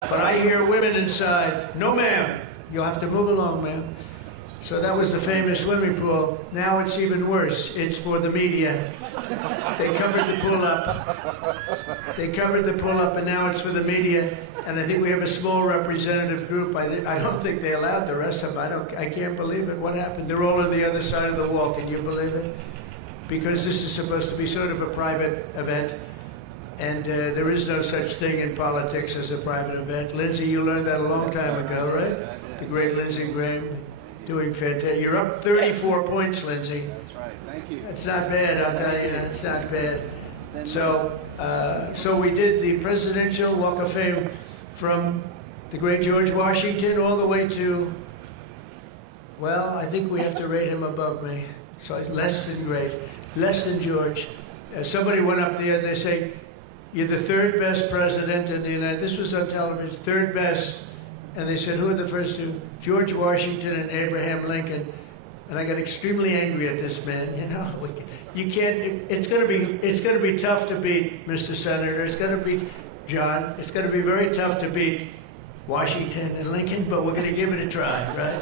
But I hear women inside, no ma'am, you'll have to move along, ma'am. So that was the famous swimming pool. Now it's even worse. It's for the media. They covered the pool up. They covered the pool up, and now it's for the media. And I think we have a small representative group. I don't think they allowed the rest of them. I can't believe it. What happened? They're all on the other side of the wall. Can you believe it? Because this is supposed to be sort of a private event. And there is no such thing in politics as a private event. Lindsay, you learned that a long time ago, right? The great Lindsey Graham, doing fantastic. You're up 34 points, Lindsay. That's right. Thank you. It's not bad, I'll tell you. It's not bad. So, so we did the Presidential Walk of Fame from the great George Washington all the way to, well, I think we have to rate him above me. So it's less than great, less than George. Somebody went up there and they say, you're the third best president in the United States. This was on television, third best. And they said, who are the first two? George Washington and Abraham Lincoln. And I got extremely angry at this man. You know, you can't. It's going to be tough to beat, Mr. Senator. It's going to be John. It's going to be very tough to beat Washington and Lincoln. But we're going to give it a try, right?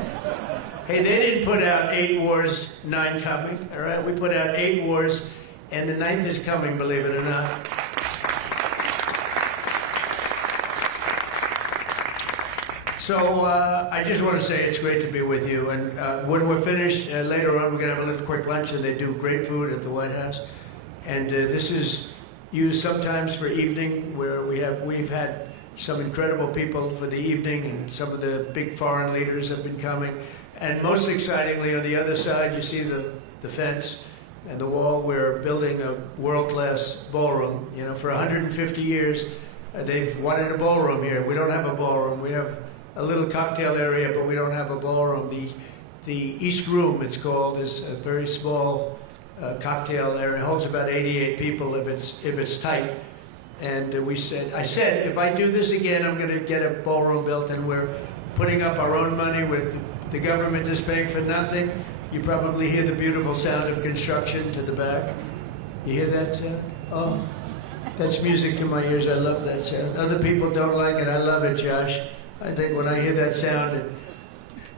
Hey, they didn't put out 8 wars, 9 coming. All right, we put out 8 wars, and the 9th is coming. Believe it or not. So I just want to say it's great to be with you. And when we're finished, later on, we're going to have a little quick lunch, and they do great food at the White House. And this is used sometimes for evening, where we've had some incredible people for the evening, and some of the big foreign leaders have been coming. And most excitingly, on the other side, you see the fence and the wall. We're building a world-class ballroom. You know, for 150 years, they've wanted a ballroom here. We don't have a ballroom. We have a little cocktail area, but we don't have a ballroom. The East Room, it's called, is a very small cocktail area. It holds about 88 people if it's tight. And I said, if I do this again, I'm going to get a ballroom built, and we're putting up our own money. With the government is paying for nothing. You probably hear the beautiful sound of construction to the back. You hear that sound? Oh, that's music to my ears. I love that sound. Other people don't like it. I love it, Josh. I think when I hear that sound, it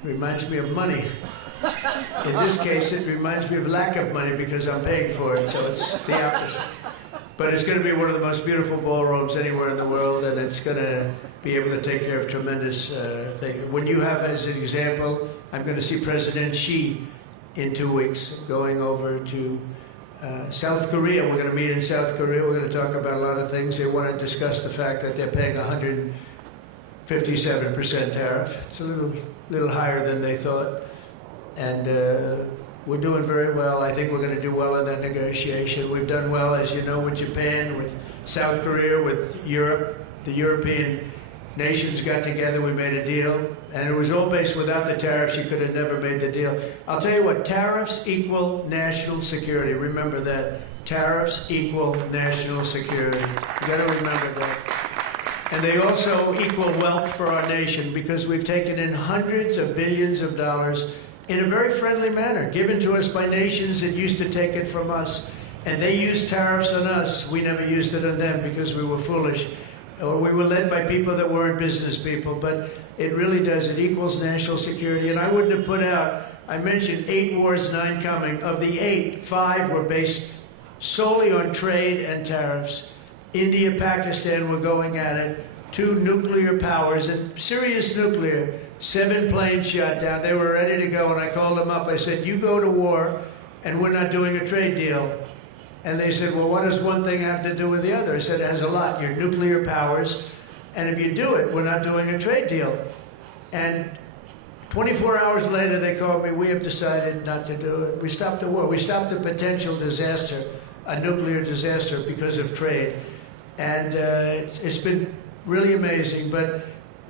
reminds me of money. In this case, it reminds me of lack of money because I'm paying for it, so it's the opposite. But it's going to be one of the most beautiful ballrooms anywhere in the world, and it's going to be able to take care of tremendous things. When you have, as an example, I'm going to see President Xi in 2 weeks, going over to South Korea. We're going to meet in South Korea. We're going to talk about a lot of things. They want to discuss the fact that they're paying 157% tariff. It's a little higher than they thought. And we're doing very well. I think we're going to do well in that negotiation. We've done well, as you know, with Japan, with South Korea, with Europe. The European nations got together, we made a deal. And it was all based without the tariffs. You could have never made the deal. I'll tell you what, tariffs equal national security. Remember that. Tariffs equal national security. You got to remember that. And they also equal wealth for our nation, because we've taken in hundreds of billions of dollars in a very friendly manner, given to us by nations that used to take it from us. And they used tariffs on us. We never used it on them because we were foolish. Or we were led by people that weren't business people. But it really does. It equals national security. And I wouldn't have put out, I mentioned 8 wars, 9 coming. Of the 8, 5 were based solely on trade and tariffs. India, Pakistan were going at it. 2 nuclear powers, and serious nuclear. 7 planes shot down. They were ready to go, and I called them up. I said, you go to war, and we're not doing a trade deal. And they said, well, what does one thing have to do with the other? I said, it has a lot. You're nuclear powers, and if you do it, we're not doing a trade deal. And 24 hours later, they called me, we have decided not to do it. We stopped the war. We stopped a potential disaster, a nuclear disaster, because of trade. And it's been really amazing. But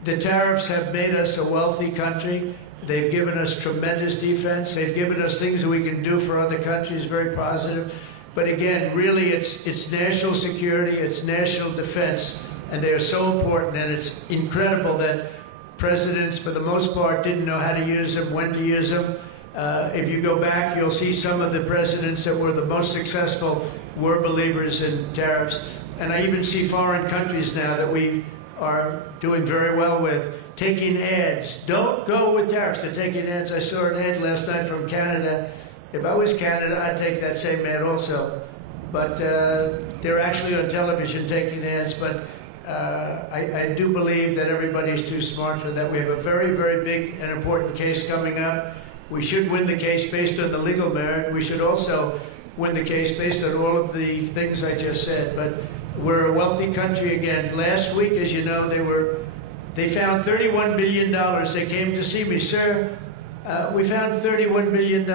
the tariffs have made us a wealthy country. They've given us tremendous defense. They've given us things that we can do for other countries, very positive. But again, really, it's national security, it's national defense, and they are so important. And it's incredible that presidents, for the most part, didn't know how to use them, when to use them. If you go back, you'll see some of the presidents that were the most successful were believers in tariffs. And I even see foreign countries now that we are doing very well with taking ads. Don't go with tariffs. They're taking ads. I saw an ad last night from Canada. If I was Canada, I'd take that same ad also. But they're actually on television taking ads. But I do believe that everybody's too smart for that. We have a very, very big and important case coming up. We should win the case based on the legal merit. We should also win the case based on all of the things I just said. But we're a wealthy country again. Last week, as you know, they found $31 billion. They came to see me, sir. We found $31 billion.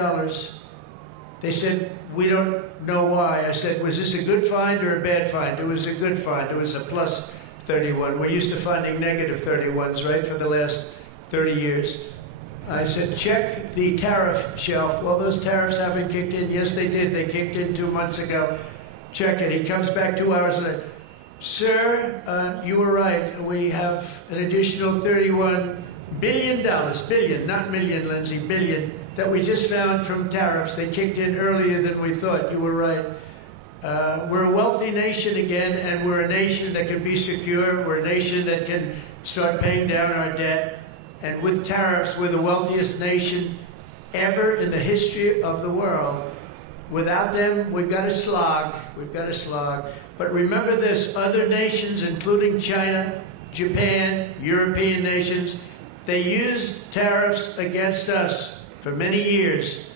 They said, we don't know why. I said, was this a good find or a bad find? It was a good find. It was a plus 31. We're used to finding negative 31s, right, for the last 30 years. I said, check the tariff shelf. Well, those tariffs haven't kicked in. Yes, they did. They kicked in 2 months ago. Check it. He comes back 2 hours later. Sir, you were right. We have an additional $31 billion, billion, not million, Lindsay, billion, that we just found from tariffs. They kicked in earlier than we thought. You were right. We're a wealthy nation again, and we're a nation that can be secure. We're a nation that can start paying down our debt. And with tariffs, we're the wealthiest nation ever in the history of the world. Without them, we've got to slog. We've got to slog. But remember this, other nations, including China, Japan, European nations, they used tariffs against us for many years.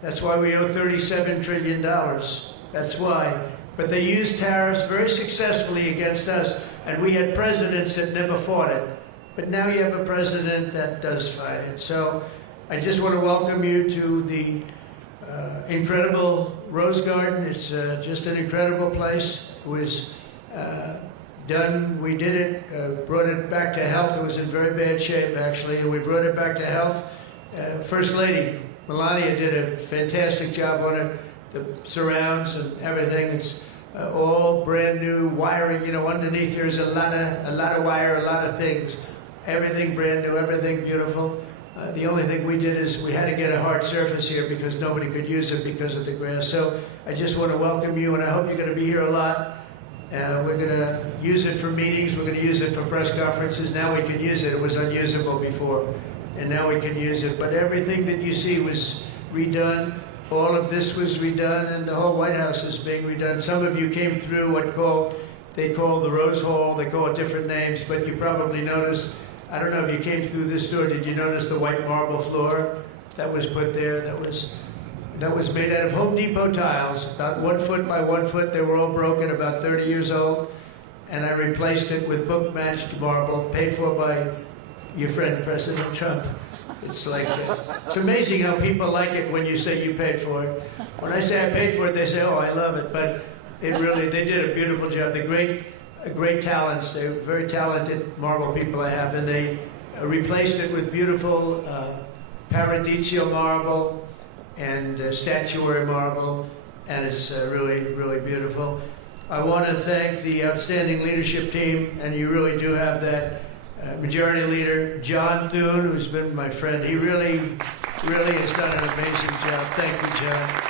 That's why we owe $37 trillion. That's why. But they used tariffs very successfully against us, and we had presidents that never fought it. But now you have a president that does fight it. So I just want to welcome you to the incredible Rose Garden. It's just an incredible place. It was done, we did it, brought it back to health. It was in very bad shape, actually, and we brought it back to health. First Lady Melania did a fantastic job on it. The surrounds and everything. It's all brand new wiring. You know, underneath there's a lot of wire, a lot of things. Everything brand new, everything beautiful. The only thing we did is we had to get a hard surface here because nobody could use it because of the grass. So I just want to welcome you, and I hope you're going to be here a lot. We're going to use it for meetings. We're going to use it for press conferences. Now we can use it. It was unusable before, and now we can use it. But everything that you see was redone. All of this was redone, and the whole White House is being redone. Some of you came through what they call the Rose Hall. They call it different names, but you probably noticed, I don't know if you came through this door, did you notice the white marble floor that was put there? That was made out of Home Depot tiles, about 1 foot by 1 foot. They were all broken, about 30 years old. And I replaced it with book-matched marble, paid for by your friend, President Trump. It's like, it's amazing how people like it when you say you paid for it. When I say I paid for it, they say, oh, I love it. But it really, they did a beautiful job. They're great talents. They're very talented marble people I have. And they replaced it with beautiful paradisial marble and statuary marble. And it's really, really beautiful. I want to thank the outstanding leadership team, and you really do have that. Majority Leader John Thune, who's been my friend, he really has done an amazing job. Thank you, John.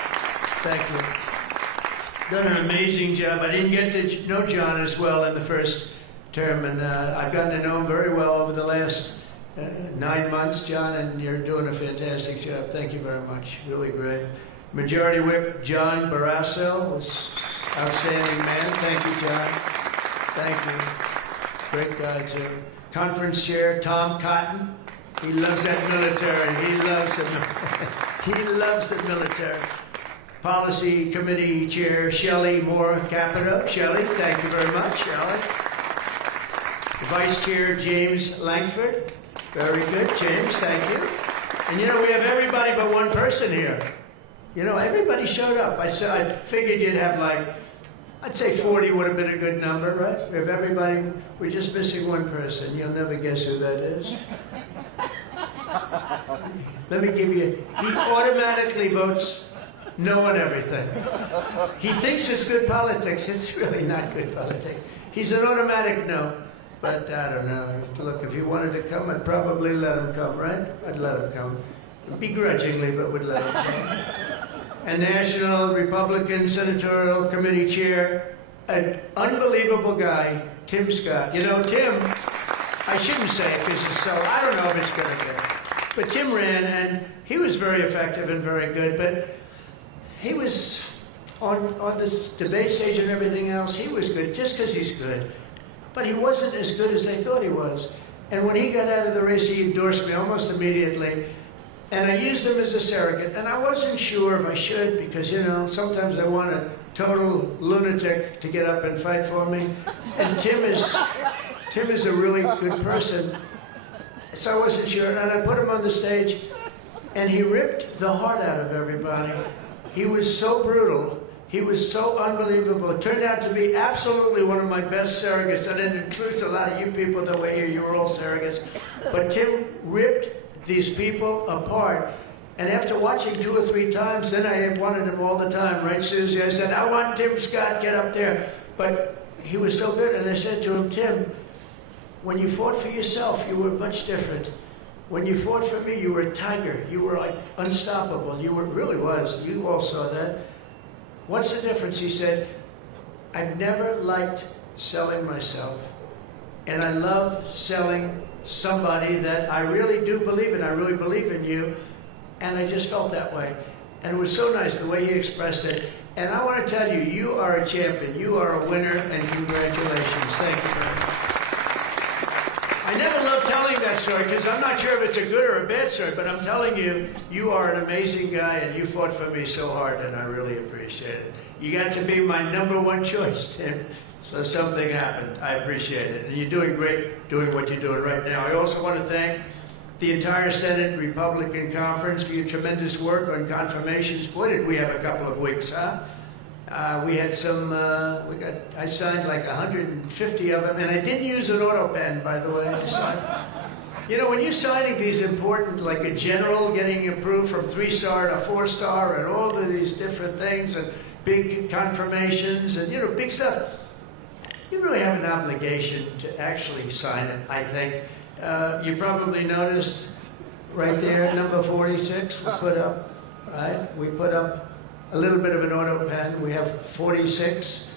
Thank you. Done an amazing job. I didn't get to know John as well in the first term, and I've gotten to know him very well over the last 9 months, John, and you're doing a fantastic job. Thank you very much. Really great. Majority Whip John Barrasso was outstanding man. Thank you, John. Thank you. Great guy, too. Conference Chair Tom Cotton. He loves that military. He loves the military. He loves the military. Policy Committee Chair Shelley Moore Capito. Shelley, thank you very much, Shelley. Vice Chair James Langford. Very good, James, thank you. And you know, we have everybody but one person here. You know, everybody showed up. I figured you'd have like, I'd say 40 would have been a good number, right? We have everybody, we're just missing one person. You'll never guess who that is. Let me give you, he automatically votes no on everything. He thinks it's good politics. It's really not good politics. He's an automatic no. But I don't know. Look, if he wanted to come, I'd probably let him come, right? I'd let him come. Begrudgingly, but would let him come. A National Republican Senatorial Committee Chair, an unbelievable guy, Tim Scott. You know, Tim, I shouldn't say it because it's so, I don't know if it's going to be. But Tim ran, and he was very effective and very good, but he was on the debate stage and everything else, he was good just because he's good. But he wasn't as good as they thought he was. And when he got out of the race, he endorsed me almost immediately. And I used him as a surrogate. And I wasn't sure if I should because, you know, sometimes I want a total lunatic to get up and fight for me. And Tim is a really good person. So I wasn't sure. And I put him on the stage, and he ripped the heart out of everybody. He was so brutal. He was so unbelievable. It turned out to be absolutely one of my best surrogates, and it includes a lot of you people that were here. You were all surrogates. But Tim ripped these people apart. And after watching 2 or 3 times, then I wanted him all the time, right, Susie? I said, I want Tim Scott, get up there. But he was so good, and I said to him, Tim, when you fought for yourself, you were much different. When you fought for me, you were a tiger. You were like unstoppable. You were, really was. You all saw that. What's the difference? He said, I've never liked selling myself. And I love selling somebody that I really do believe in. I really believe in you. And I just felt that way. And it was so nice the way he expressed it. And I want to tell you, you are a champion. You are a winner, and congratulations. Thank you very much. I never love telling that story because I'm not sure if it's a good or a bad story, but I'm telling you, you are an amazing guy, and you fought for me so hard, and I really appreciate it. You got to be my #1 choice, Tim. So something happened. I appreciate it. And you're doing great doing what you're doing right now. I also want to thank the entire Senate Republican Conference for your tremendous work on confirmations. Boy, did we have a couple of weeks, huh? We had some, I signed like 150 of them, and I didn't use an auto pen, by the way. I signed. You know, when you're signing these important, like a general getting approved from 3-star to 4-star and all of these different things and big confirmations and, you know, big stuff, you really have an obligation to actually sign it, I think. You probably noticed right there, number 46, we put up, right? We put up a little bit of an auto pen. We have 46,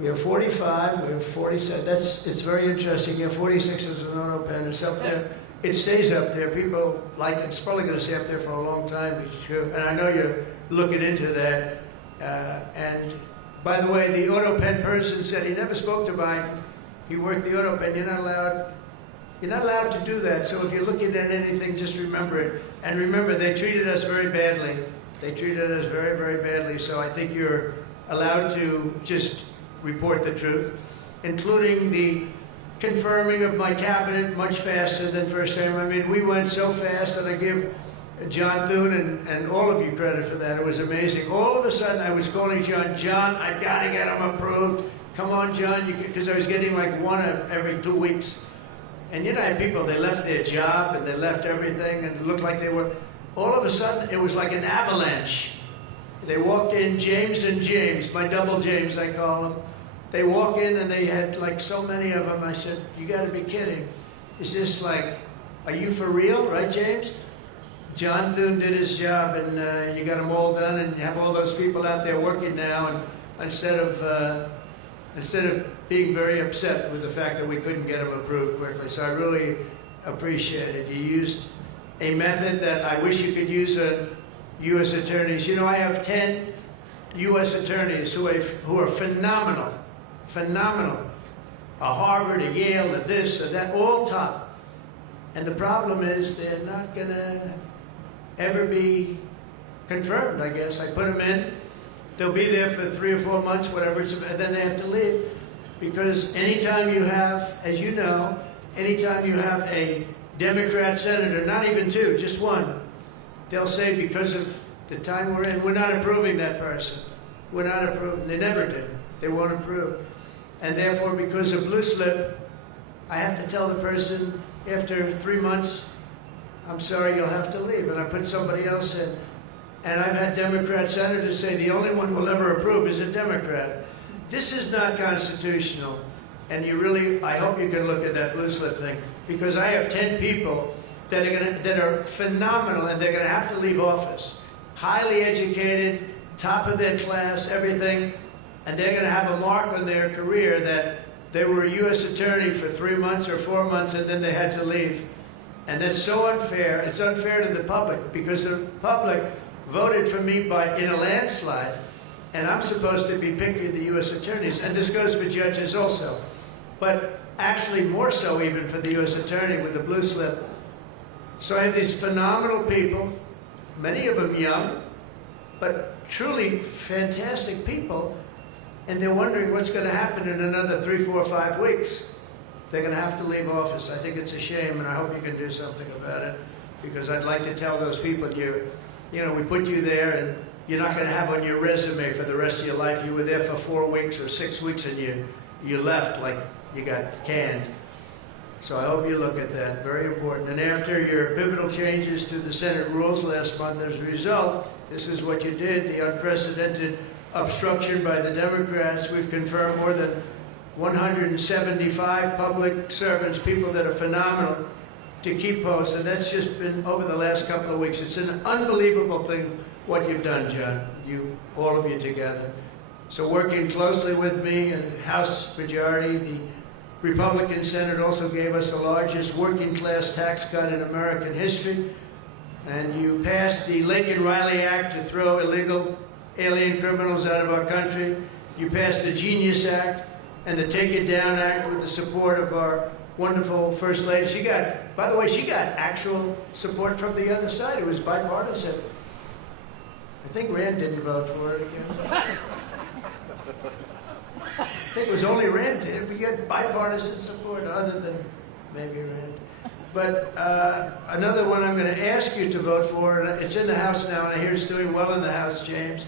we have 45, we have 47. It's very interesting. Yeah, 46 is an auto pen. It's up there. It stays up there. People like it. It's probably going to stay up there for a long time. It's true. And I know you're looking into that. And by the way, the auto pen person said he never spoke to Biden. He worked the auto pen. You're not allowed to do that. So if you're looking at anything, just remember it. And remember, they treated us very badly. They treated us very, very badly. So I think you're allowed to just report the truth, including the confirming of my cabinet much faster than first time. I mean, we went so fast, and I give John Thune and all of you credit for that. It was amazing. All of a sudden, I was calling John, I gotta get him approved. Come on, John, because I was getting like one every 2 weeks. And you know, I had people, they left their job and they left everything, and it looked like they were, all of a sudden, it was like an avalanche. They walked in, James and James, my double James, I call them. They walk in and they had like so many of them. I said, you gotta be kidding. Is this like, are you for real, right, James? John Thune did his job, and you got them all done, and you have all those people out there working now, and instead of being very upset with the fact that we couldn't get them approved quickly. So I really appreciate it. You used a method that I wish you could use U.S. attorneys. You know, I have 10 U.S. attorneys who are phenomenal, phenomenal. A Harvard, a Yale, a this, a that, all top. And the problem is they're not going to ever be confirmed, I guess. I put them in. They'll be there for 3 or 4 months, whatever, and then they have to leave. Because anytime you have, as you know, anytime you have a Democrat senator, not even 2, just 1, they'll say because of the time we're in, we're not approving that person. We're not approving. They never do. They won't approve. And therefore, because of blue slip, I have to tell the person after 3 months, I'm sorry, you'll have to leave. And I put somebody else in. And I've had Democrat senators say the only one who will ever approve is a Democrat. This is not constitutional. And you really, I hope you can look at that blue slip thing, because I have 10 people that are phenomenal, and they're going to have to leave office. Highly educated, top of their class, everything, and they're going to have a mark on their career that they were a U.S. attorney for 3 months or 4 months, and then they had to leave. And that's so unfair. It's unfair to the public, because the public voted for me in a landslide, and I'm supposed to be picking the U.S. attorneys. And this goes for judges also, but actually more so even for the U.S. attorney with the blue slip. So I have these phenomenal people, many of them young, but truly fantastic people, and they're wondering what's going to happen in another 3, 4, 5 weeks. They're going to have to leave office. I think it's a shame, and I hope you can do something about it, because I'd like to tell those people, you know, we put you there, and you're not going to have on your resume for the rest of your life, you were there for 4 weeks or 6 weeks, and you left like you got canned. So I hope you look at that. Very important. And after your pivotal changes to the Senate rules last month, as a result, this is what you did, the unprecedented obstruction by the Democrats. We've confirmed more than 175 public servants, people that are phenomenal, to keep posts, and that's just been over the last couple of weeks. It's an unbelievable thing what you've done, John, all of you together. So working closely with me and House Majority, the Republican Senate also gave us the largest working class tax cut in American history, and you passed the Lincoln Riley Act to throw illegal alien criminals out of our country. You passed the Genius Act and the Take It Down Act with the support of our wonderful First Lady. She got, by the way, she got actual support from the other side. It was bipartisan. I think Rand didn't vote for it again. I think it was only Rand. If we get bipartisan support, other than maybe Rand. But another one I'm going to ask you to vote for, and it's in the House now, and I hear it's doing well in the House, James.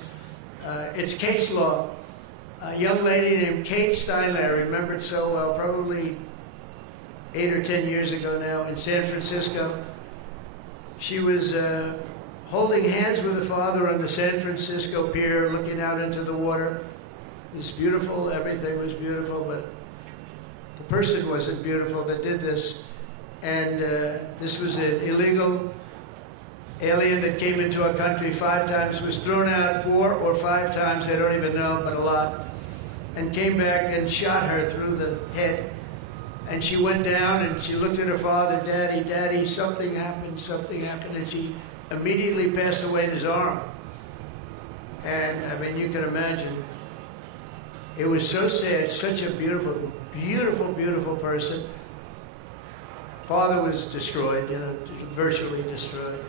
It's case law. A young lady named Kate Steinle, I remember it so well, probably 8 or 10 years ago now, in San Francisco. She was holding hands with her father on the San Francisco pier, looking out into the water. It was beautiful, everything was beautiful, but the person wasn't beautiful that did this. And this was an illegal alien that came into our country 5 times, was thrown out 4 or 5 times, I don't even know, but a lot, and came back and shot her through the head. And she went down and she looked at her father, Daddy, Daddy, something happened, and she immediately passed away in his arm. And I mean, you can imagine, it was so sad, such a beautiful, beautiful, beautiful person. Father was destroyed, you know, virtually destroyed.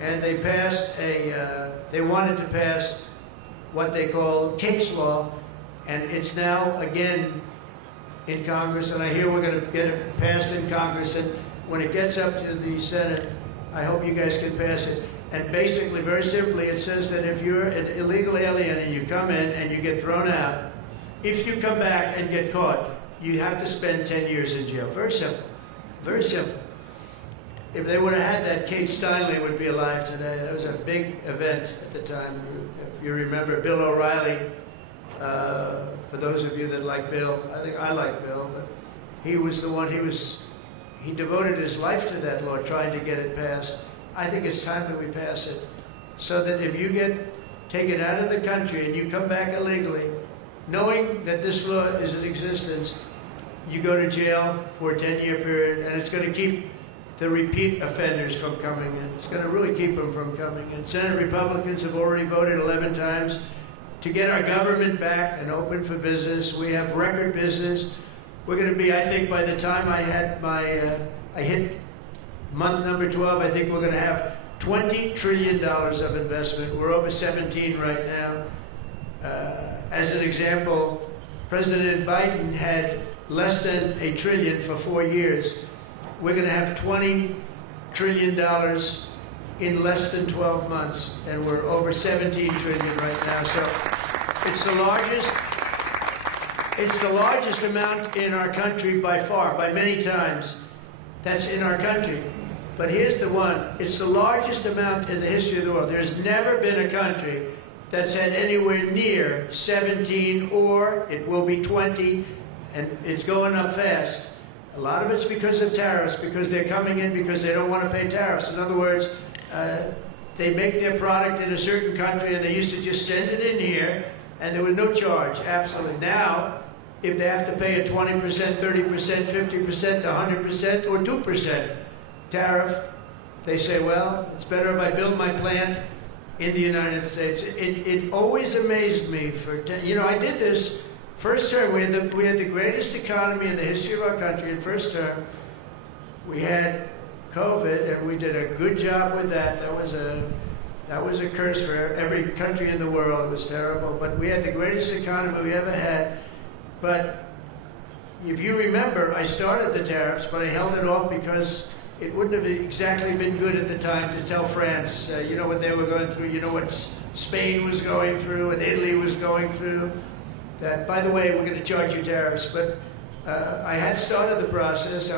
And they passed they wanted to pass what they call case law, and it's now again in Congress, and I hear we're going to get it passed in Congress, and when it gets up to the Senate, I hope you guys can pass it. And basically, very simply, it says that if you're an illegal alien and you come in and you get thrown out, if you come back and get caught, you have to spend 10 years in jail. Very simple. Very simple. If they would have had that, Kate Steinle would be alive today. That was a big event at the time. If you remember Bill O'Reilly, for those of you that like Bill, I think I like Bill, but he was the one, he devoted his life to that law, trying to get it passed. I think it's time that we pass it, so that if you get taken out of the country and you come back illegally, knowing that this law is in existence, you go to jail for a 10-year period, and it's going to keep the repeat offenders from coming in. It's going to really keep them from coming in. Senate Republicans have already voted 11 times to get our government back and open for business. We have record business. We're going to be, I think, by the time I hit month number 12, I think we're going to have $20 trillion of investment. We're over 17 right now. As an example, President Biden had less than $1 trillion for 4 years. We're going to have $20 trillion in less than 12 months, and we're over 17 trillion right now. So it's the largest amount in our country by far, by many times. That's in our country. But here's the one. It's the largest amount in the history of the world. There's never been a country that's had anywhere near 17, or it will be 20, and it's going up fast. A lot of it's because of tariffs, because they're coming in because they don't want to pay tariffs. In other words, they make their product in a certain country, and they used to just send it in here, and there was no charge, absolutely. Now, if they have to pay a 20%, 30%, 50%, 100%, or 2% tariff. They say, well, it's better if I build my plant in the United States. It always amazed me I did this first term. We had the greatest economy in the history of our country in first term. We had COVID, and we did a good job with that. That was a curse for every country in the world. It was terrible. But we had the greatest economy we ever had. But if you remember, I started the tariffs, but I held it off because it wouldn't have exactly been good at the time to tell France, you know what they were going through, you know what Spain was going through, and Italy was going through. That, by the way, we're going to charge you tariffs. But I had started the process.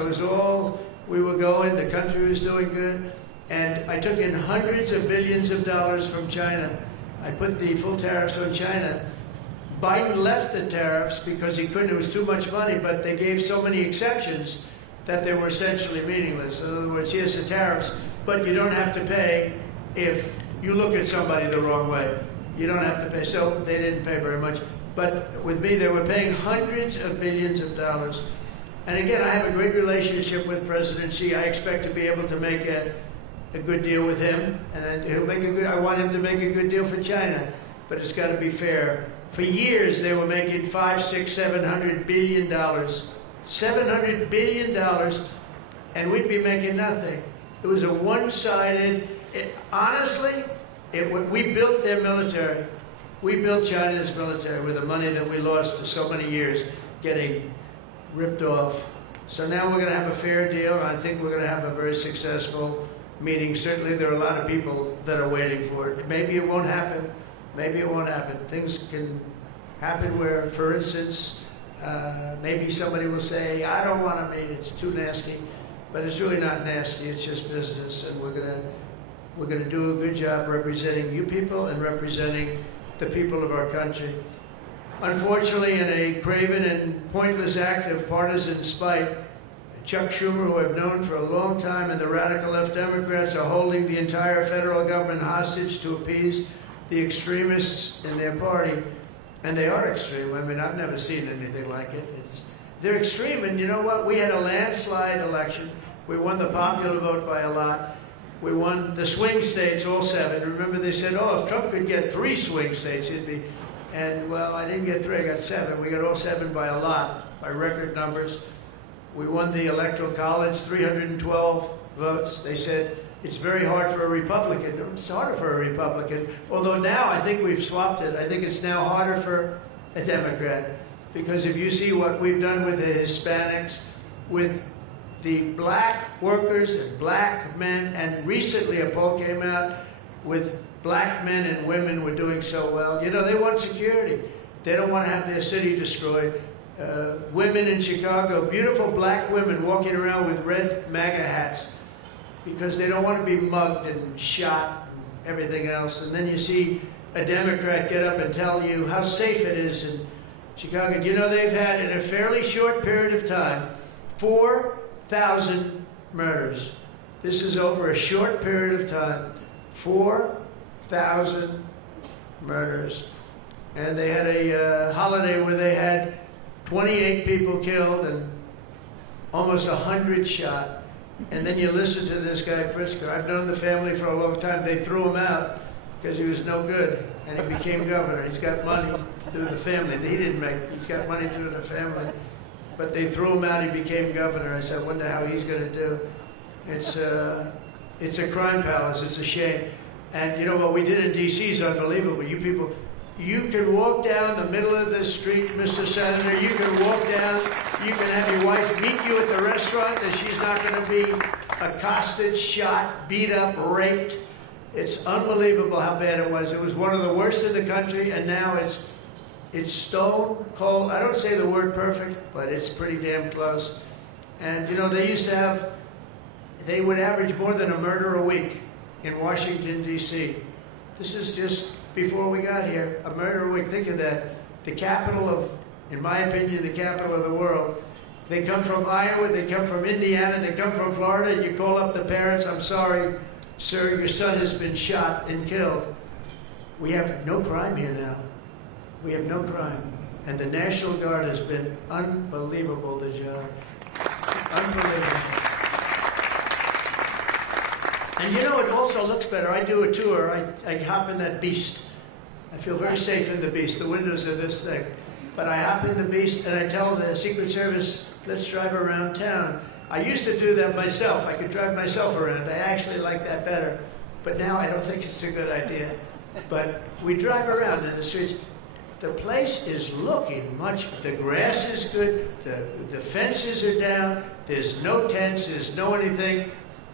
We were going, the country was doing good. And I took in hundreds of billions of dollars from China. I put the full tariffs on China. Biden left the tariffs because he couldn't, it was too much money, but they gave so many exceptions that they were essentially meaningless. In other words, here's the tariffs, but you don't have to pay if you look at somebody the wrong way. You don't have to pay. So they didn't pay very much. But with me, they were paying hundreds of billions of dollars. And again, I have a great relationship with President Xi. I expect to be able to make a good deal with him, and I want him to make a good deal for China, but it's got to be fair. For years, they were making $500, $600, $700 billion, $700 billion, and we'd be making nothing. It was a one-sided. Honestly, we built their military. We built China's military with the money that we lost for so many years, getting ripped off. So now we're going to have a fair deal. I think we're going to have a very successful meeting. Certainly there are a lot of people that are waiting for it. Maybe it won't happen. Maybe it won't happen. Things can happen where, for instance, maybe somebody will say, I don't want to meet, it's too nasty. But it's really not nasty, it's just business, and we're gonna do a good job representing you people and representing the people of our country. Unfortunately, in a craven and pointless act of partisan spite, Chuck Schumer, who I've known for a long time, and the radical left Democrats are holding the entire federal government hostage to appease the extremists in their party. And they are extreme. I mean, I've never seen anything like it. They're extreme, and you know what? We had a landslide election. We won the popular vote by a lot. We won the swing states, all 7. Remember, they said, oh, if Trump could get 3 swing states, he'd be... And, well, I didn't get 3, I got 7. We got all 7 by a lot, by record numbers. We won the Electoral College, 312 votes. They said, it's very hard for a Republican. It's harder for a Republican. Although now I think we've swapped it. I think it's now harder for a Democrat. Because if you see what we've done with the Hispanics, with the black workers and black men, and recently a poll came out with black men and women were doing so well. You know, they want security. They don't want to have their city destroyed. Women in Chicago, beautiful black women walking around with red MAGA hats because they don't want to be mugged and shot and everything else. And then you see a Democrat get up and tell you how safe it is in Chicago. You know, they've had, in a fairly short period of time, 4,000 murders. This is over a short period of time. 4,000 murders. And they had a holiday where they had 28 people killed and almost 100 shot. And then you listen to this guy, Pritzker. I've known the family for a long time. They threw him out because he was no good, and he became governor. He's got money through the family. He didn't make, he's got money through the family. But they threw him out, he became governor. I said, I wonder how he's going to do. It's a crime palace, it's a shame. And you know what we did in D.C. is unbelievable. You people, you can walk down the middle of the street, Mr. Senator, you can walk down, you can have your wife meet you at the restaurant and she's not going to be accosted, shot, beat up, raped. It's unbelievable how bad it was. It was one of the worst in the country, and now it's stone cold. I don't say the word perfect, but it's pretty damn close. And you know, they used to have, they would average more than a murder a week in Washington, D.C. This is just before we got here, a murder a week. Think of that. The capital of, in my opinion, the capital of the world. They come from Iowa, they come from Indiana, they come from Florida, and you call up the parents, I'm sorry, sir, your son has been shot and killed. We have no crime here now. We have no crime. And the National Guard has been unbelievable, the job. Unbelievable. And you know, it also looks better. I do a tour. I hop in that beast. I feel very safe in the beast. The windows are this thick. But I hop in the beast and I tell the Secret Service, let's drive around town. I used to do that myself. I could drive myself around. I actually like that better. But now I don't think it's a good idea. But we drive around in the streets. The place is looking much, the grass is good, the fences are down, there's no tents, there's no anything.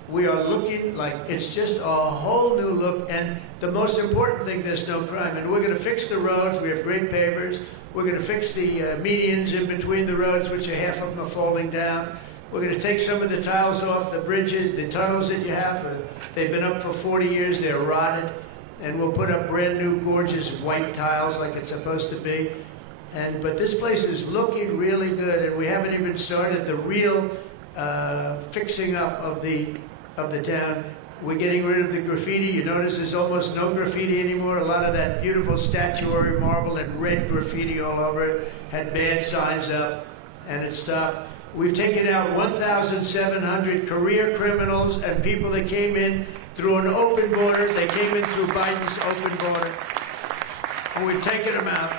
We are looking like it's just a whole new look, and the most important thing, there's no crime. And we're going to fix the roads. We have great pavers. We're going to fix the medians in between the roads, which are half of them are falling down. We're going to take some of the tiles off the bridges, the tunnels that you have. They've been up for 40 years. They're rotted. And we'll put up brand new, gorgeous white tiles like it's supposed to be. But this place is looking really good, and we haven't even started the real fixing up of the town. We're getting rid of the graffiti. You notice there's almost no graffiti anymore. A lot of that beautiful statuary marble and red graffiti all over it had bad signs up, and it stopped. We've taken out 1,700 career criminals and people that came in through an open border. They came in through Biden's open border, and we've taken them out.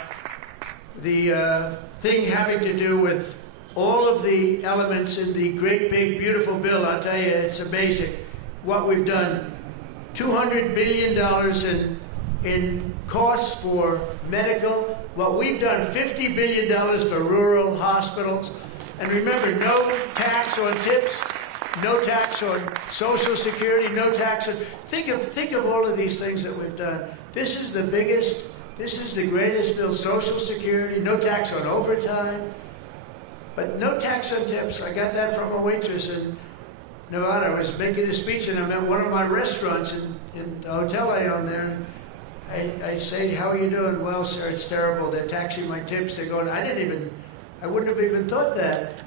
The thing having to do with all of the elements in the great, big, beautiful bill, I'll tell you, it's amazing what we've done. $200 billion in costs for medical. Well, we've done $50 billion for rural hospitals. And remember, no tax on tips, no tax on Social Security, no tax on... Think of all of these things that we've done. This is the biggest, this is the greatest bill. Social Security, no tax on overtime, but no tax on tips. I got that from a waitress in Nevada. I was making a speech, and I'm at one of my restaurants in the hotel I own there. I say, how are you doing? Well, sir, it's terrible. They're taxing my tips. They're going, I wouldn't have even thought that.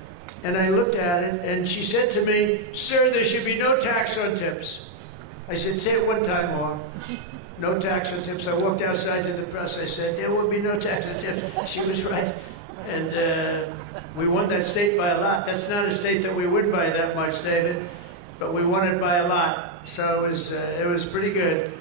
And I looked at it, and she said to me, sir, there should be no tax on tips. I said, say it one time more. No tax on tips. I walked outside to the press. I said, there will be no tax on tips. She was right. And we won that state by a lot. That's not a state that we win by that much, David, but we won it by a lot. So it was pretty good.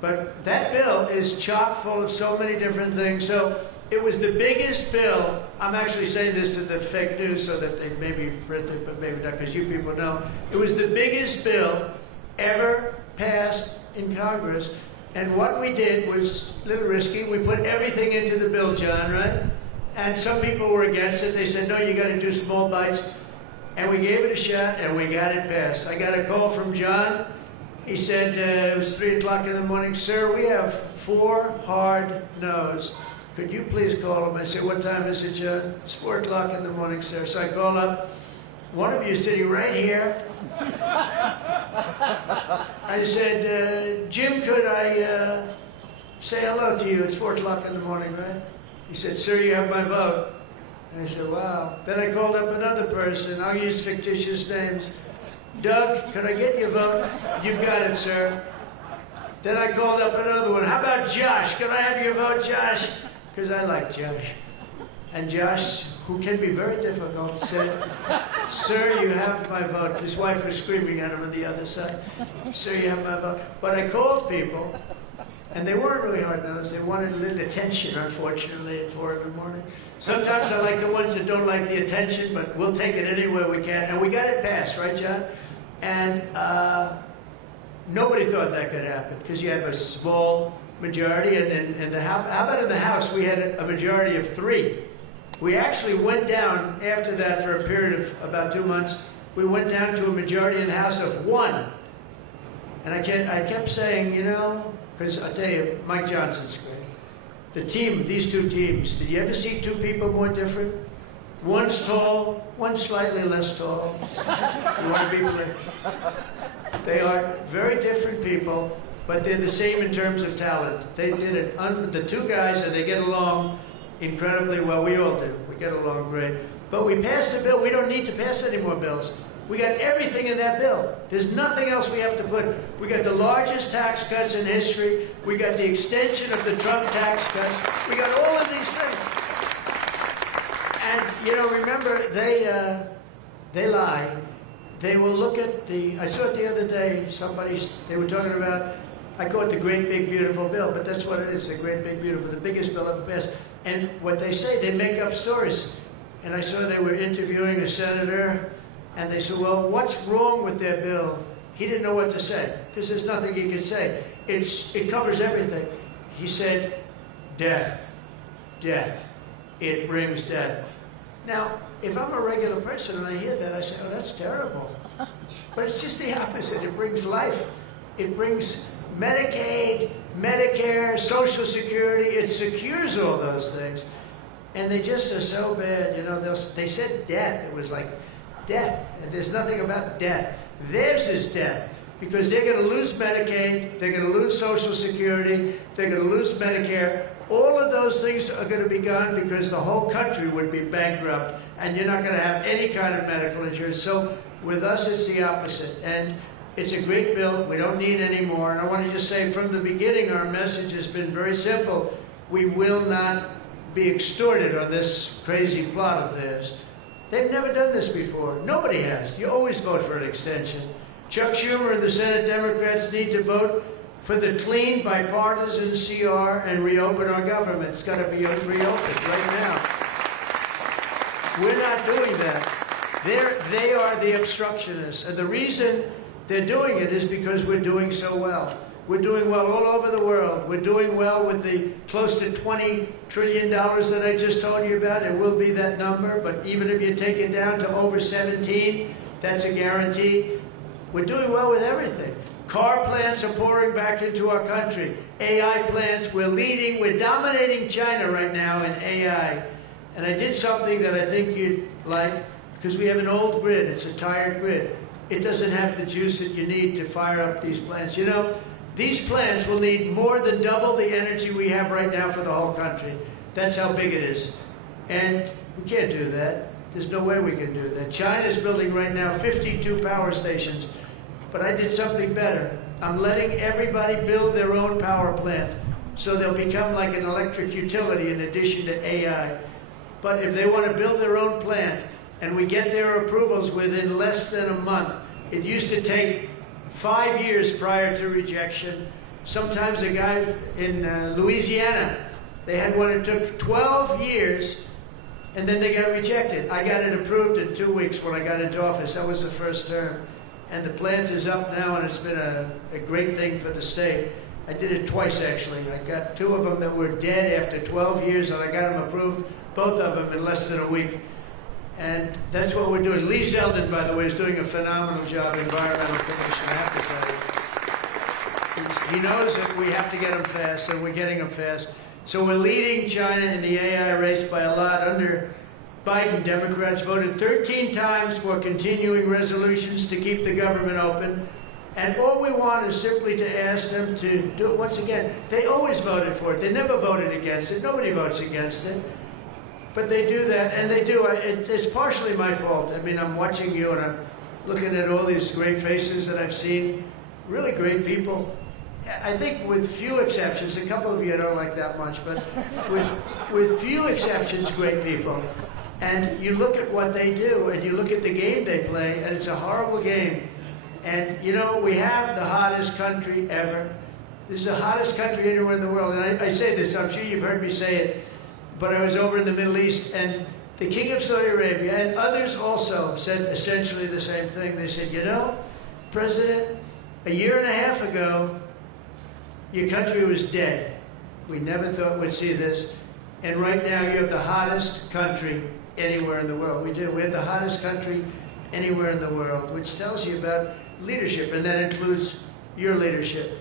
But that bill is chock full of so many different things. So it was the biggest bill. I'm actually saying this to the fake news so that they maybe print it, but maybe not, because you people know. It was the biggest bill ever passed in Congress. And what we did was a little risky. We put everything into the bill, John, right? And some people were against it. They said, no, you got to do small bites. And we gave it a shot, and we got it passed. I got a call from John. He said, it was 3 o'clock in the morning. Sir, we have 4 hard no's. Could you please call him? I said, what time is it, John? It's 4 o'clock in the morning, sir. So I call up. One of you is sitting right here. I said, Jim, could I say hello to you? It's 4 o'clock in the morning, right? He said, sir, you have my vote. And I said, wow. Then I called up another person. I'll use fictitious names. Doug, can I get your vote? You've got it, sir. Then I called up another one. How about Josh? Can I have your vote, Josh? Because I like Josh. And Josh, who can be very difficult, said, sir, you have my vote. His wife was screaming at him on the other side. Sir, you have my vote. But I called people, and they weren't really hard-nosed. They wanted a little attention, unfortunately, at 4 in the morning. Sometimes I like the ones that don't like the attention, but we'll take it anywhere we can. And we got it passed, right, John? And nobody thought that could happen, because you have a small majority. And in the House, how about in the House, we had a majority of 3. We actually went down, after that, for a period of about 2 months, we went down to a majority in the House of 1. And I kept saying, you know, because I tell you, Mike Johnson's great. The team, these 2 teams, did you ever see 2 people more different? One's tall, one's slightly less tall. You want to be clear? They are very different people, but they're the same in terms of talent. They did it, the 2 guys, and they get along incredibly well. We all do. We get along great. But we passed a bill. We don't need to pass any more bills. We got everything in that bill. There's nothing else we have to put. We got the largest tax cuts in history. We got the extension of the Trump tax cuts. We got all of these things. You know, remember, they lie. They will look at I saw it the other day, they were talking about, I call it the great big beautiful bill, but that's what it is, the great big beautiful, the biggest bill ever passed. And what they say, they make up stories. And I saw they were interviewing a senator, and they said, well, what's wrong with their bill? He didn't know what to say, because there's nothing he could say. It covers everything. He said, death, death. It brings death. Now, if I'm a regular person and I hear that, I say, oh, that's terrible. But it's just the opposite. It brings life. It brings Medicaid, Medicare, Social Security. It secures all those things. And they just are so bad. You know, they said death. It was like death. And there's nothing about death. Theirs is death. Because they're going to lose Medicaid, they're going to lose Social Security, they're going to lose Medicare. All of those things are going to be gone because the whole country would be bankrupt, and you're not going to have any kind of medical insurance. So with us, it's the opposite. And it's a great bill. We don't need any more. And I want to just say from the beginning, our message has been very simple. We will not be extorted on this crazy plot of theirs. They've never done this before. Nobody has. You always vote for an extension. Chuck Schumer and the Senate Democrats need to vote for the clean, bipartisan CR and reopen our government. It's got to be reopened right now. We're not doing that. They are the obstructionists. And the reason they're doing it is because we're doing so well. We're doing well all over the world. We're doing well with the close to $20 trillion that I just told you about. It will be that number, but even if you take it down to over 17, that's a guarantee. We're doing well with everything. Car plants are pouring back into our country. AI plants, we're leading, we're dominating China right now in AI. And I did something that I think you'd like, because we have an old grid, it's a tired grid. It doesn't have the juice that you need to fire up these plants. You know, these plants will need more than double the energy we have right now for the whole country. That's how big it is. And we can't do that. There's no way we can do that. China's building right now 52 power stations. But I did something better. I'm letting everybody build their own power plant, so they'll become like an electric utility in addition to AI. But if they want to build their own plant, and we get their approvals within less than a month, it used to take 5 years prior to rejection. Sometimes a guy in Louisiana, they had one that took 12 years, and then they got rejected. I got it approved in 2 weeks when I got into office. That was the first term. And the plant is up now, and it's been a great thing for the state. I did it twice, actually. I got 2 of them that were dead after 12 years, and I got them approved, both of them, in less than a week. And that's what we're doing. Lee Zeldin, by the way, is doing a phenomenal job, Environmental Commission, I have to tell you. He knows that we have to get them fast, and we're getting them fast. So we're leading China in the AI race by a lot. Under Biden, Democrats voted 13 times for continuing resolutions to keep the government open. And all we want is simply to ask them to do it once again. They always voted for it. They never voted against it. Nobody votes against it. But they do that, and they do. It's partially my fault. I mean, I'm watching you, and I'm looking at all these great faces that I've seen. Really great people. I think with few exceptions, a couple of you I don't like that much, but with few exceptions, great people. And you look at what they do, and you look at the game they play, and it's a horrible game. And, you know, we have the hottest country ever. This is the hottest country anywhere in the world. And I say this, I'm sure you've heard me say it, but I was over in the Middle East, and the King of Saudi Arabia and others also said essentially the same thing. They said, you know, President, a year and a half ago, your country was dead. We never thought we'd see this. And right now, you have the hottest country anywhere in the world. We do. We have the hottest country anywhere in the world, which tells you about leadership, and that includes your leadership.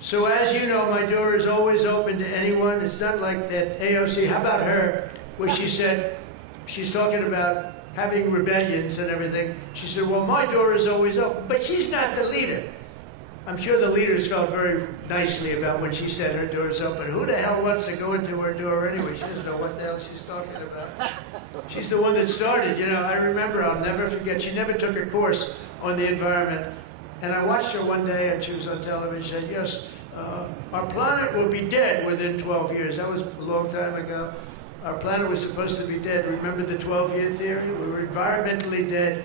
So as you know, my door is always open to anyone. It's not like that AOC, how about her, where she said, she's talking about having rebellions and everything. She said, well, my door is always open. But she's not the leader. I'm sure the leaders felt very nicely about when she said her door's open. Who the hell wants to go into her door anyway? She doesn't know what the hell she's talking about. She's the one that started. You know, I remember, I'll never forget, she never took a course on the environment. And I watched her one day, and she was on television. She said, yes, our planet will be dead within 12 years. That was a long time ago. Our planet was supposed to be dead. Remember the 12-year theory? We were environmentally dead.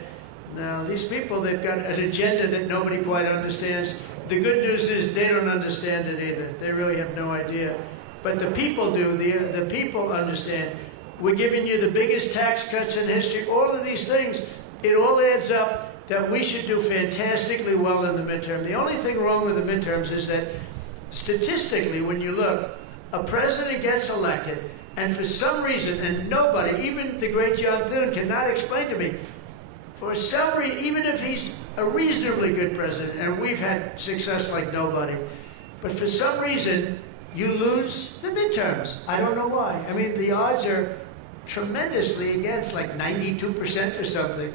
Now, these people, they've got an agenda that nobody quite understands. The good news is they don't understand it either. They really have no idea. But the people do. The people understand. We're giving you the biggest tax cuts in history. All of these things, it all adds up that we should do fantastically well in the midterm. The only thing wrong with the midterms is that statistically, when you look, a president gets elected, and for some reason, and nobody, even the great John Thune, cannot explain to me, for some reason, even if he's a reasonably good president, and we've had success like nobody, but for some reason, you lose the midterms. I don't know why. I mean, the odds are tremendously against, like 92% or something.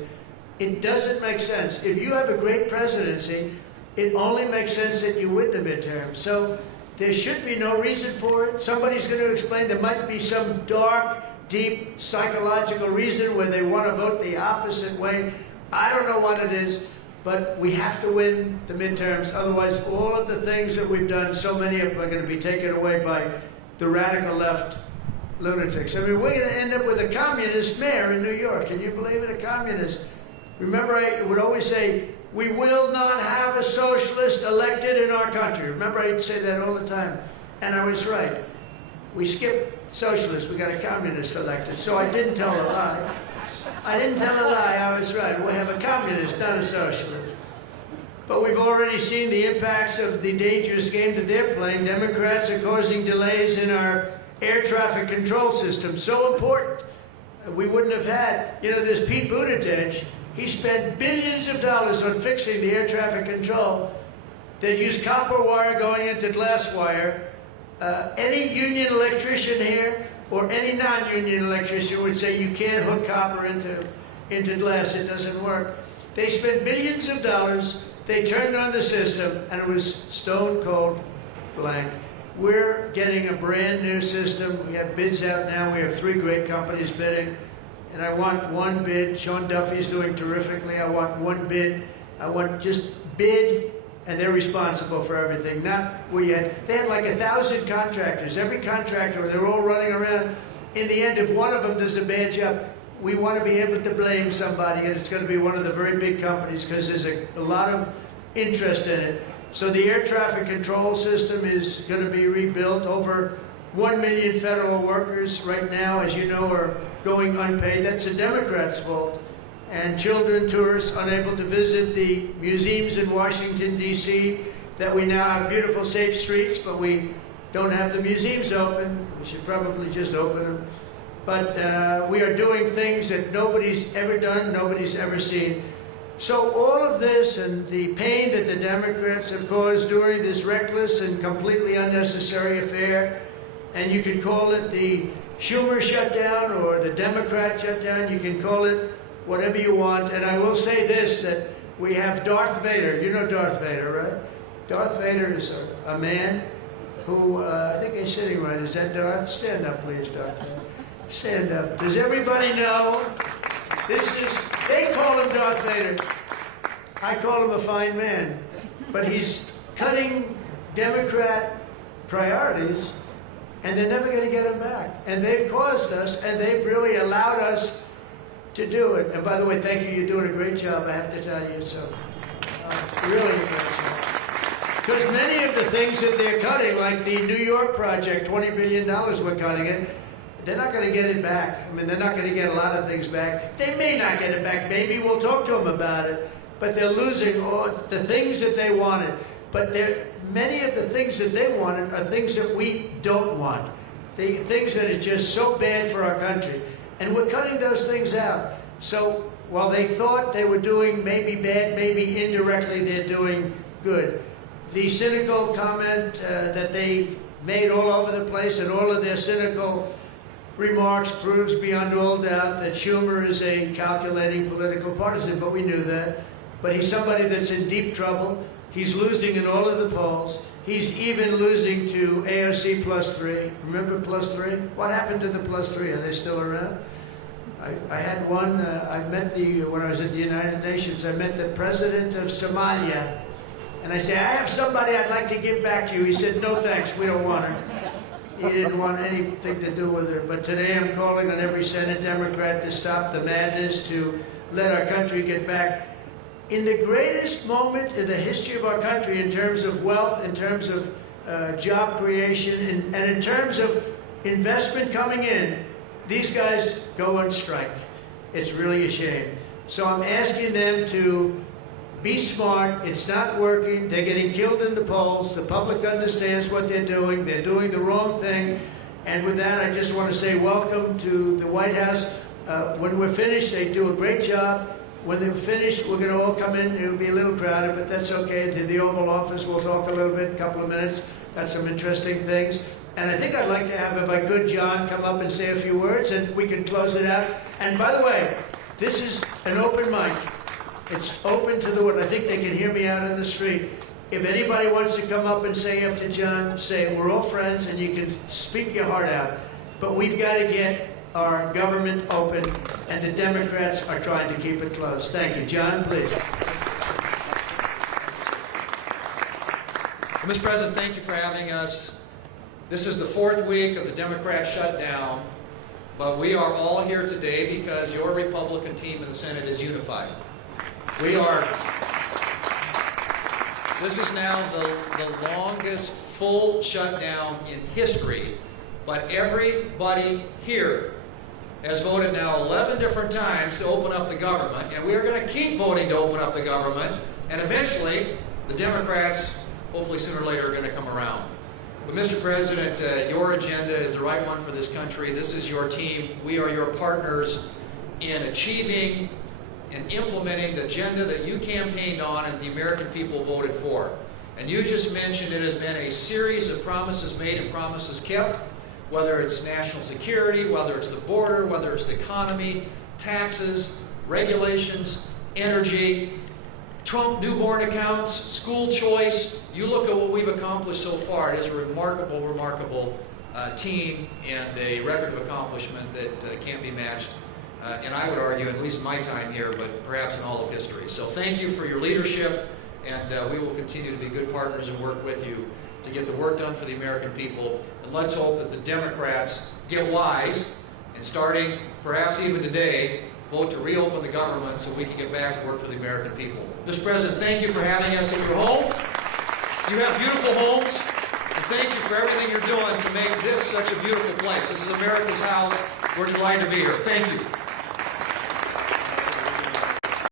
It doesn't make sense. If you have a great presidency, it only makes sense that you win the midterm. So there should be no reason for it. Somebody's going to explain there might be some dark, deep psychological reason where they want to vote the opposite way. I don't know what it is, but we have to win the midterms. Otherwise, all of the things that we've done, so many of them are going to be taken away by the radical left lunatics. I mean, we're going to end up with a communist mayor in New York. Can you believe it? A communist. Remember, I would always say, we will not have a socialist elected in our country. Remember, I'd say that all the time. And I was right. We skipped socialists. We got a communist elected. So I didn't tell a lie. I didn't tell a lie. I was right. We'll have a communist, not a socialist. But we've already seen the impacts of the dangerous game that they're playing. Democrats are causing delays in our air traffic control system. So important. We wouldn't have had, you know, this Pete Buttigieg, he spent billions of dollars on fixing the air traffic control. They'd use copper wire going into glass wire. Any union electrician here or any non-union electrician would say you can't hook copper into glass. It doesn't work. They spent billions of dollars. They turned on the system, and it was stone cold blank. We're getting a brand new system. We have bids out now. We have 3 great companies bidding. And I want one bid. Sean Duffy's doing terrifically. I want one bid. I want just bid, and they're responsible for everything. Not where you had, they had like 1,000 contractors. Every contractor, they're all running around. In the end, if one of them does a bad job, we want to be able to blame somebody, and it's going to be one of the very big companies because there's a lot of interest in it. So the air traffic control system is going to be rebuilt. Over 1 million federal workers right now, as you know, are going unpaid. That's a Democrat's fault. And children, tourists, unable to visit the museums in Washington, D.C., that we now have beautiful, safe streets, but we don't have the museums open. We should probably just open them. But we are doing things that nobody's ever done, nobody's ever seen. So all of this and the pain that the Democrats have caused during this reckless and completely unnecessary affair, and you can call it the Schumer shutdown or the Democrat shutdown, you can call it whatever you want. And I will say this, that we have Darth Vader. You know Darth Vader, right? Darth Vader is a man who, I think he's sitting right. Is that Darth? Stand up, please, Darth Vader. Stand up. Does everybody know? They call him Darth Vader. I call him a fine man. But he's cutting Democrat priorities, and they're never going to get him back. And they've caused us, and they've really allowed us to do it. And by the way, thank you. You're doing a great job, I have to tell you. So, really a great job. Because many of the things that they're cutting, like the New York project, $20 billion we're cutting it, they're not going to get it back. I mean, they're not going to get a lot of things back. They may not get it back. Maybe we'll talk to them about it. But they're losing all the things that they wanted. But many of the things that they wanted are things that we don't want. The things that are just so bad for our country. And we're cutting those things out. So while they thought they were doing maybe bad, maybe indirectly they're doing good. The cynical comment that they've made all over the place, and all of their cynical remarks proves beyond all doubt that Schumer is a calculating political partisan, but we knew that. But he's somebody that's in deep trouble. He's losing in all of the polls. He's even losing to AOC +3. Remember +3? What happened to the +3? Are they still around? I had one, when I was at the United Nations, I met the president of Somalia. And I said, I have somebody I'd like to give back to you. He said, no thanks, we don't want her. he didn't want anything to do with her. But today I'm calling on every Senate Democrat to stop the madness, to let our country get back in the greatest moment in the history of our country in terms of wealth, in terms of job creation, and in terms of investment coming in. These guys go on strike. It's really a shame. So I'm asking them to be smart. It's not working. They're getting killed in the polls. The public understands what they're doing. They're doing the wrong thing. And with that, I just want to say welcome to the White House. When we're finished, they do a great job. When they're finished, we're going to all come in. It'll be a little crowded, but that's okay. To the Oval Office, we'll talk a little bit, a couple of minutes. Got some interesting things. And I think I'd like to have, if I could, John, come up and say a few words, and we can close it out. And by the way, this is an open mic. It's open to the world. I think they can hear me out in the street. If anybody wants to come up and say after John, say we're all friends, and you can speak your heart out. But we've got to get our government open, and the Democrats are trying to keep it closed. Thank you. John, please. Well, Mr. President, thank you for having us. This is the 4th week of the Democrat shutdown, but we are all here today because your Republican team in the Senate is unified. This is now the longest full shutdown in history, but everybody here has voted now 11 different times to open up the government, and we are going to keep voting to open up the government, and eventually the Democrats, hopefully sooner or later, are going to come around. But Mr. President, your agenda is the right one for this country. This is your team. We are your partners in achieving and implementing the agenda that you campaigned on and the American people voted for. And you just mentioned it has been a series of promises made and promises kept, whether it's national security, whether it's the border, whether it's the economy, taxes, regulations, energy, Trump newborn accounts, school choice. You look at what we've accomplished so far. It is a remarkable, remarkable team and a record of accomplishment that can't be matched. And I would argue, at least in my time here, but perhaps in all of history. So thank you for your leadership, and we will continue to be good partners and work with you to get the work done for the American people. And let's hope that the Democrats get wise, and starting perhaps even today, vote to reopen the government so we can get back to work for the American people. Mr. President, thank you for having us at your home. You have beautiful homes, and thank you for everything you're doing to make this such a beautiful place. This is America's house. We're delighted to be here. Thank you.